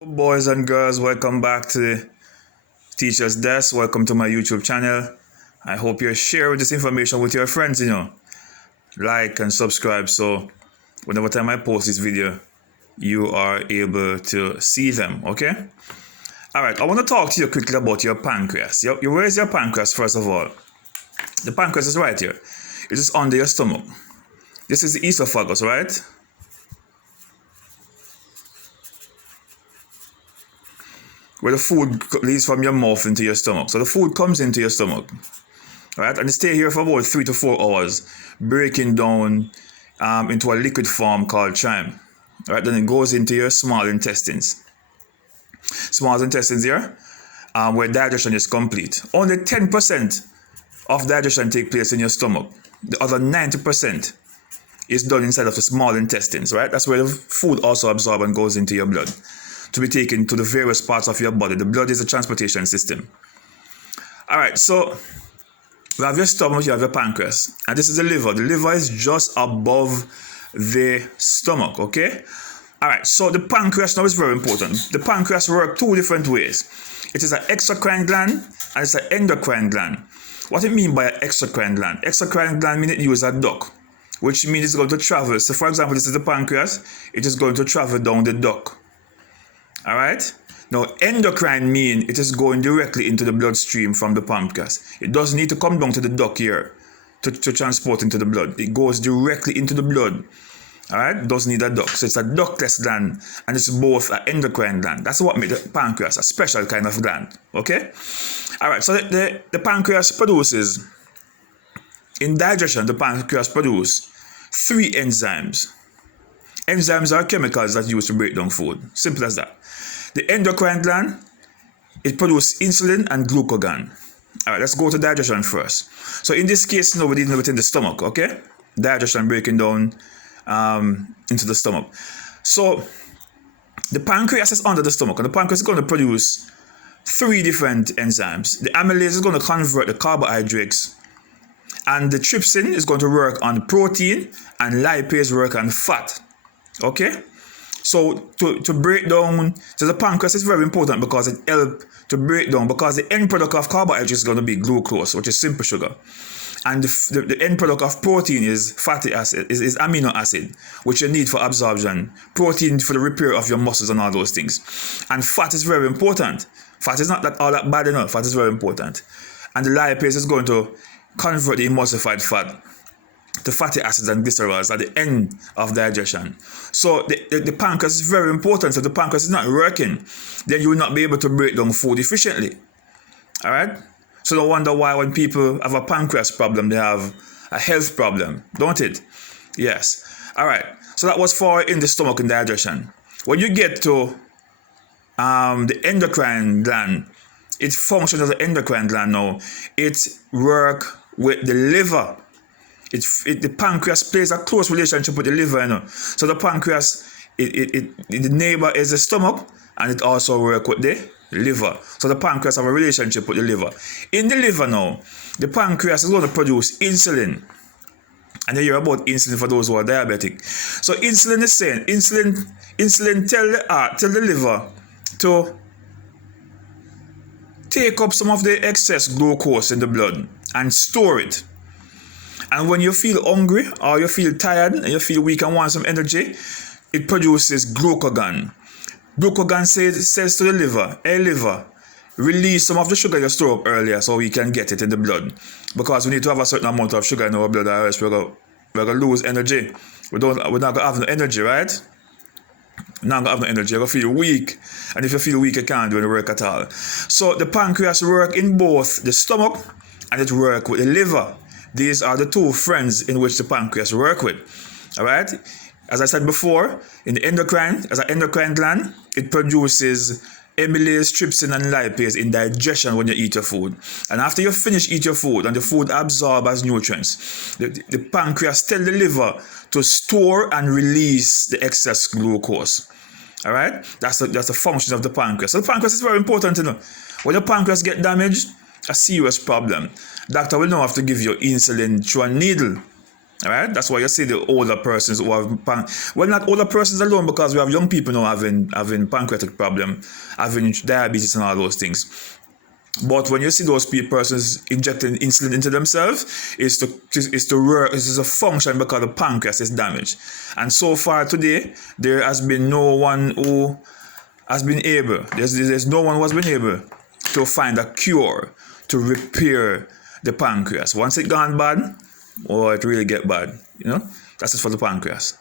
Boys and girls, welcome back to the Teacher's Desk. Welcome to my YouTube channel. I hope you're sharing this information with your friends, Like and subscribe so whenever time I post this video, you are able to see them, okay? Alright, I want to talk to you quickly about your pancreas. Where is your pancreas, first of all? The pancreas is right here. It is under your stomach. This is the esophagus, right? Where the food leaves from your mouth into your stomach. So the food comes into your stomach, right? And it stays here for about 3 to 4 hours, breaking down into a liquid form called chyme, right? Then it goes into your small intestines. Small intestines here, where digestion is complete. Only 10% of digestion takes place in your stomach. The other 90% is done inside of the small intestines, right? That's where the food also absorbs and goes into your blood to be taken to the various parts of your body. The blood is a transportation system. All right, so you have your stomach, you have your pancreas, and this is the liver. The liver is just above the stomach, okay? All right, so the pancreas now is very important. The pancreas works two different ways. It is an exocrine gland and it's an endocrine gland. What it means by an exocrine gland? Exocrine gland means it uses a duct, which means it's going to travel. So for example, this is the pancreas. It is going to travel down the duct. All right. Now, endocrine means it is going directly into the bloodstream from the pancreas. It doesn't need to come down to the duct here to transport into the blood. It goes directly into the blood. All right. It doesn't need a duct. So it's a ductless gland, and it's both an endocrine gland. That's what makes the pancreas a special kind of gland. Okay. All right. So the pancreas produces, in digestion, the pancreas produces 3 enzymes. Enzymes are chemicals that are used to break down food. Simple as that. The endocrine gland, it produces insulin and glucagon. All right, let's go to digestion first. So in this case, we're dealing with in the stomach, okay? Digestion breaking down into the stomach. So the pancreas is under the stomach, and the pancreas is going to produce 3 different enzymes. The amylase is going to convert the carbohydrates, and the trypsin is going to work on protein, and lipase work on fat. Okay, so to break down, so the pancreas is very important because it helps to break down, because the end product of carbohydrates is going to be glucose, which is simple sugar, and the end product of protein is fatty acid, is amino acid, which you need for absorption, protein for the repair of your muscles and all those things, and fat is very important. Fat is not all that bad enough. Fat is very important, and the lipase is going to convert the emulsified fat to fatty acids and glycerols at the end of digestion. So the pancreas is very important. So the pancreas is not working, then you will not be able to break down food efficiently. All right? So no wonder why when people have a pancreas problem, they have a health problem, don't it? Yes. All right. So that was for in the stomach and digestion. When you get to the endocrine gland, it functions as an endocrine gland now. It works with the liver. The pancreas plays a close relationship with the liver, So the pancreas, the neighbor is the stomach, and it also works with the liver. So the pancreas have a relationship with the liver. In the liver now, the pancreas is going to produce insulin. And you hear about insulin for those who are diabetic. So insulin is saying, insulin tell the liver to take up some of the excess glucose in the blood and store it. And when you feel hungry or you feel tired and you feel weak and want some energy, it produces glucagon. Glucagon says to the liver, hey liver, release some of the sugar you stored up earlier so we can get it in the blood. Because we need to have a certain amount of sugar in our blood, or else we're going to lose energy. We're not going to have no energy, right? We're not going to have no energy. You're going to feel weak. And if you feel weak, you can't do any work at all. So the pancreas works in both the stomach and it works with the liver. These are the 2 friends in which the pancreas work with. All right. As I said before, in the endocrine, as an endocrine gland, it produces amylase, trypsin, and lipase in digestion when you eat your food. And after you finish eat your food and the food absorbs as nutrients, the pancreas tell the liver to store and release the excess glucose. All right. That's the function of the pancreas. So the pancreas is very important, When the pancreas get damaged, a serious problem. Doctor will now have to give you insulin through a needle. All right, that's why you see the older persons who have well, not older persons alone, because we have young people now having pancreatic problem, having diabetes and all those things. But when you see those persons injecting insulin into themselves, it's a function because the pancreas is damaged. And so far today, there has been no one who has been able. There's no one who has been able to find a cure to repair the pancreas. Once it gone bad, or it really get bad, that's it for the pancreas.